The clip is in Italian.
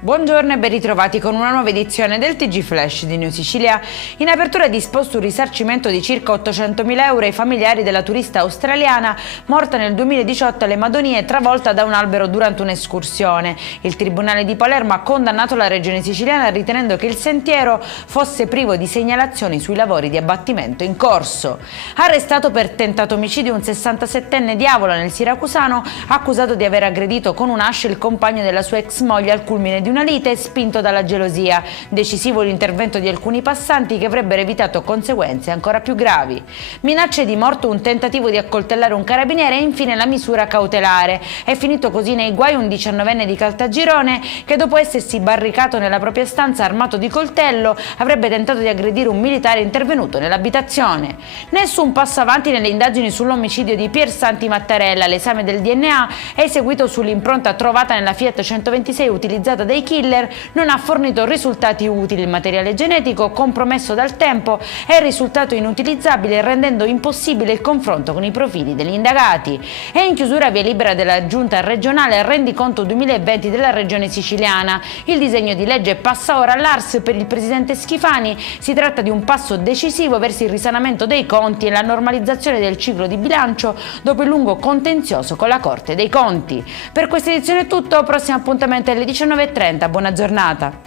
Buongiorno e ben ritrovati con una nuova edizione del TG Flash di New Sicilia. In apertura è disposto un risarcimento di circa 800.000 euro ai familiari della turista australiana morta nel 2018 alle Madonie travolta da un albero durante un'escursione. Il Tribunale di Palermo ha condannato la Regione siciliana ritenendo che il sentiero fosse privo di segnalazioni sui lavori di abbattimento in corso. Arrestato per tentato omicidio un 67enne di Avola nel Siracusano, accusato di aver aggredito con un ascia il compagno della sua ex moglie al culmine di una lite spinto dalla gelosia. Decisivo l'intervento di alcuni passanti che avrebbero evitato conseguenze ancora più gravi. Minacce di morte, un tentativo di accoltellare un carabiniere e infine la misura cautelare. È finito così nei guai un 19enne di Caltagirone che dopo essersi barricato nella propria stanza armato di coltello avrebbe tentato di aggredire un militare intervenuto nell'abitazione. Nessun passo avanti nelle indagini sull'omicidio di Pier Santi Mattarella. L'esame del DNA è eseguito sull'impronta trovata nella Fiat 126 utilizzata dai killer non ha fornito risultati utili. Il materiale genetico, compromesso dal tempo, è risultato inutilizzabile rendendo impossibile il confronto con i profili degli indagati. E in chiusura via libera della Giunta regionale rendiconto 2020 della Regione siciliana. Il disegno di legge passa ora all'Ars per il presidente Schifani. Si tratta di un passo decisivo verso il risanamento dei conti e la normalizzazione del ciclo di bilancio dopo il lungo contenzioso con la Corte dei Conti. Per questa edizione è tutto, prossimo appuntamento alle 19:30. Buona giornata.